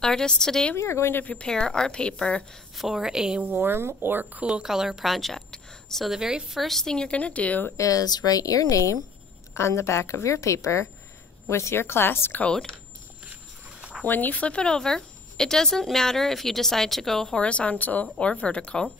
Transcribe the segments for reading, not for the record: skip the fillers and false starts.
Artists, today we are going to prepare our paper for a warm or cool color project. So the very first thing you're going to do is write your name on the back of your paper with your class code. When you flip it over, it doesn't matter if you decide to go horizontal or vertical,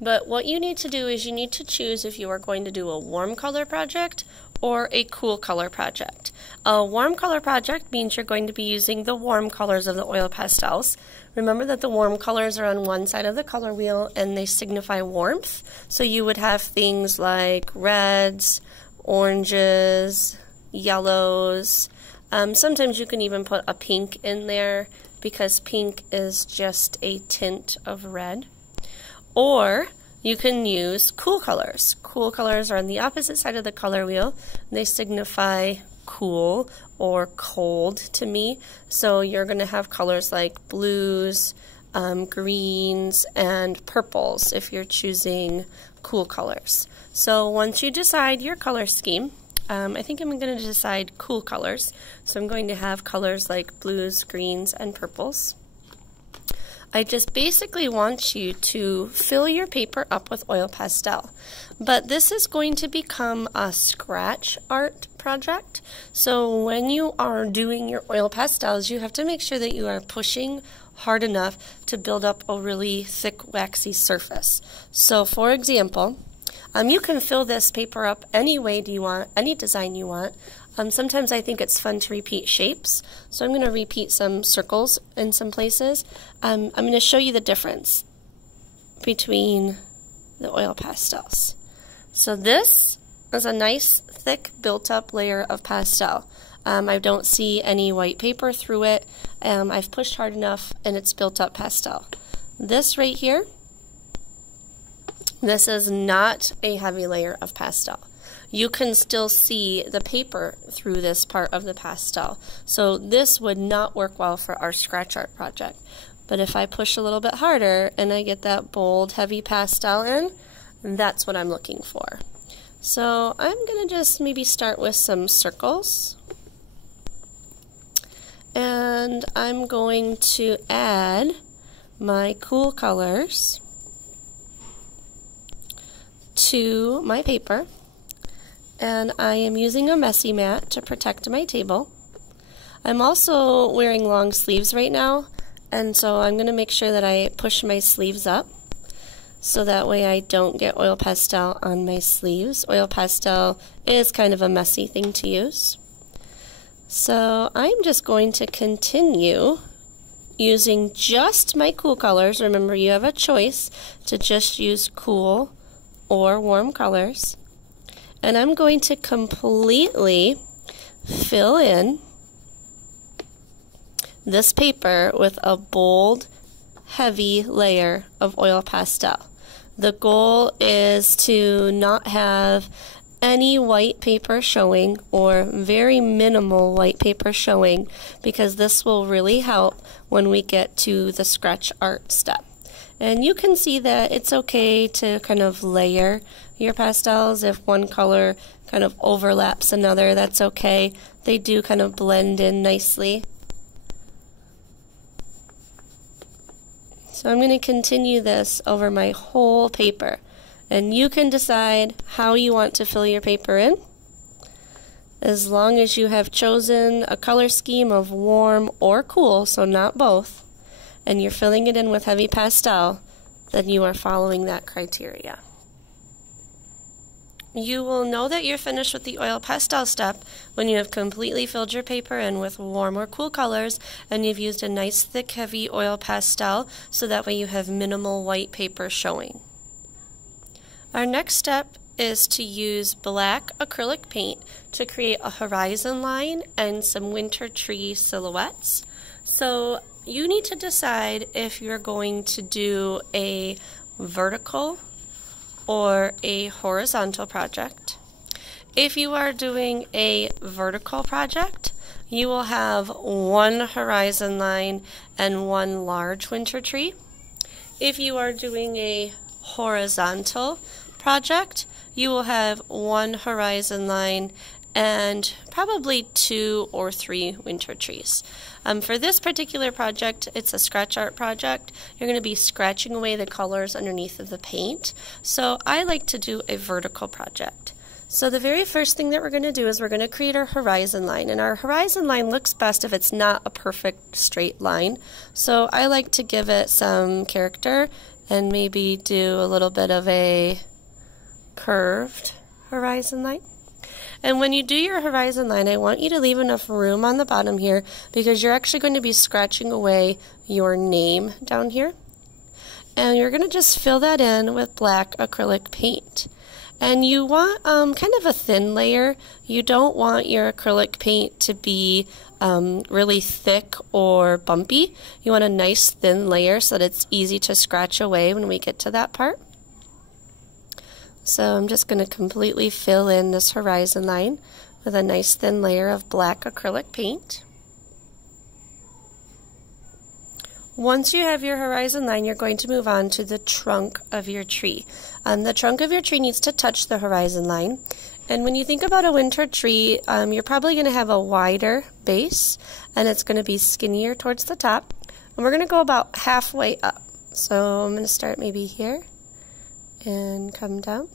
but what you need to do is you need to choose if you are going to do a warm color project or a cool color project. A warm color project means you're going to be using the warm colors of the oil pastels. Remember that the warm colors are on one side of the color wheel and they signify warmth. So you would have things like reds, oranges, yellows. Sometimes you can even put a pink in there because pink is just a tint of red. Or you can use cool colors. Cool colors are on the opposite side of the color wheel. They signify cool or cold to me. So you're going to have colors like blues, greens, and purples if you're choosing cool colors. So once you decide your color scheme, I think I'm going to decide cool colors. So I'm going to have colors like blues, greens, and purples. I just basically want you to fill your paper up with oil pastel. But this is going to become a scratch art project. So when you are doing your oil pastels, you have to make sure that you are pushing hard enough to build up a really thick, waxy surface. So for example, you can fill this paper up any way you want, any design you want. Sometimes I think it's fun to repeat shapes, so I'm going to repeat some circles in some places. I'm going to show you the difference between the oil pastels. So this is a nice, thick, built-up layer of pastel. I don't see any white paper through it. I've pushed hard enough, and it's built-up pastel. This right here, this is not a heavy layer of pastel. You can still see the paper through this part of the pastel. So this would not work well for our scratch art project. But if I push a little bit harder and I get that bold, heavy pastel in, that's what I'm looking for. So I'm going to just maybe start with some circles. And I'm going to add my cool colors to my paper. And I am using a messy mat to protect my table. I'm also wearing long sleeves right now, and so I'm going to make sure that I push my sleeves up so that way I don't get oil pastel on my sleeves. Oil pastel is kind of a messy thing to use. So I'm just going to continue using just my cool colors. Remember, you have a choice to just use cool or warm colors. And I'm going to completely fill in this paper with a bold, heavy layer of oil pastel. The goal is to not have any white paper showing or very minimal white paper showing, because this will really help when we get to the scratch art step. And you can see that it's okay to kind of layer your pastels. If one color kind of overlaps another, that's okay. They do kind of blend in nicely. So I'm going to continue this over my whole paper. And you can decide how you want to fill your paper in, as long as you have chosen a color scheme of warm or cool, so not both, and you're filling it in with heavy pastel, then you are following that criteria. You will know that you're finished with the oil pastel step when you have completely filled your paper in with warm or cool colors and you've used a nice thick heavy oil pastel, so that way you have minimal white paper showing. Our next step is to use black acrylic paint to create a horizon line and some winter tree silhouettes. So you need to decide if you're going to do a vertical or a horizontal project. If you are doing a vertical project, you will have one horizon line and one large winter tree. If you are doing a horizontal project, you will have one horizon line and probably 2 or 3 winter trees. For this particular project, it's a scratch art project. You're going to be scratching away the colors underneath of the paint. So I like to do a vertical project. So the very first thing that we're going to do is we're going to create our horizon line. And our horizon line looks best if it's not a perfect straight line. So I like to give it some character and maybe do a little bit of a curved horizon line. And when you do your horizon line, I want you to leave enough room on the bottom here because you're actually going to be scratching away your name down here. And you're going to just fill that in with black acrylic paint. And you want kind of a thin layer. You don't want your acrylic paint to be really thick or bumpy. You want a nice thin layer so that it's easy to scratch away when we get to that part. So I'm just going to completely fill in this horizon line with a nice thin layer of black acrylic paint. Once you have your horizon line, you're going to move on to the trunk of your tree. The trunk of your tree needs to touch the horizon line. And when you think about a winter tree, you're probably going to have a wider base, and it's going to be skinnier towards the top. And we're going to go about halfway up. So I'm going to start maybe here and come down.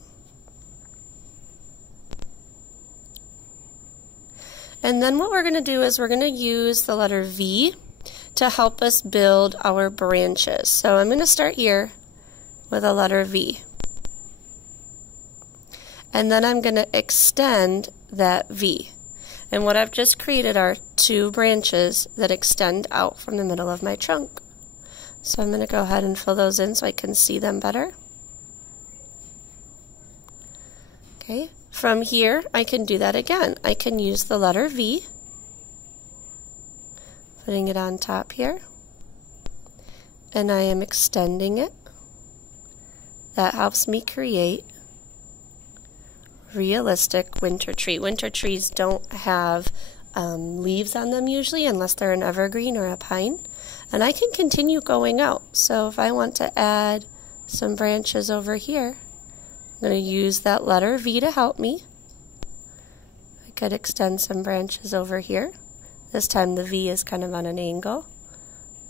And then what we're going to do is we're going to use the letter V to help us build our branches. So I'm going to start here with a letter V. And then I'm going to extend that V. And what I've just created are 2 branches that extend out from the middle of my trunk. So I'm going to go ahead and fill those in so I can see them better. Okay, from here I can do that again. I can use the letter V, putting it on top here, and I am extending it. That helps me create realistic winter tree. Winter trees don't have leaves on them usually unless they're an evergreen or a pine. And I can continue going out. So if I want to add some branches over here, I'm going to use that letter V to help me. I could extend some branches over here. This time the V is kind of on an angle.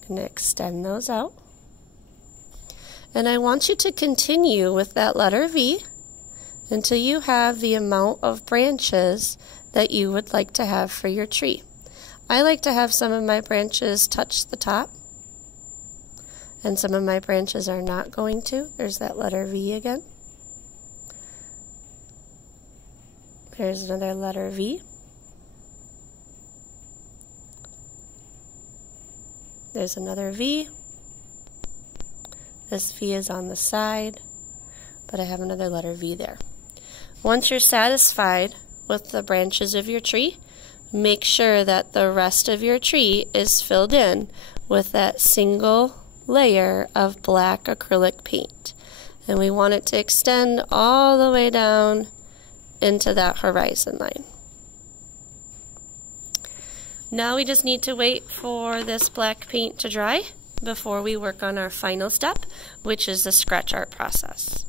I'm going to extend those out. And I want you to continue with that letter V until you have the amount of branches that you would like to have for your tree. I like to have some of my branches touch the top, and some of my branches are not going to. There's that letter V again. There's another letter V. There's another V. This V is on the side, but I have another letter V there. Once you're satisfied with the branches of your tree, make sure that the rest of your tree is filled in with that single layer of black acrylic paint. And we want it to extend all the way down into that horizon line. Now we just need to wait for this black paint to dry before we work on our final step, which is the scratch art process.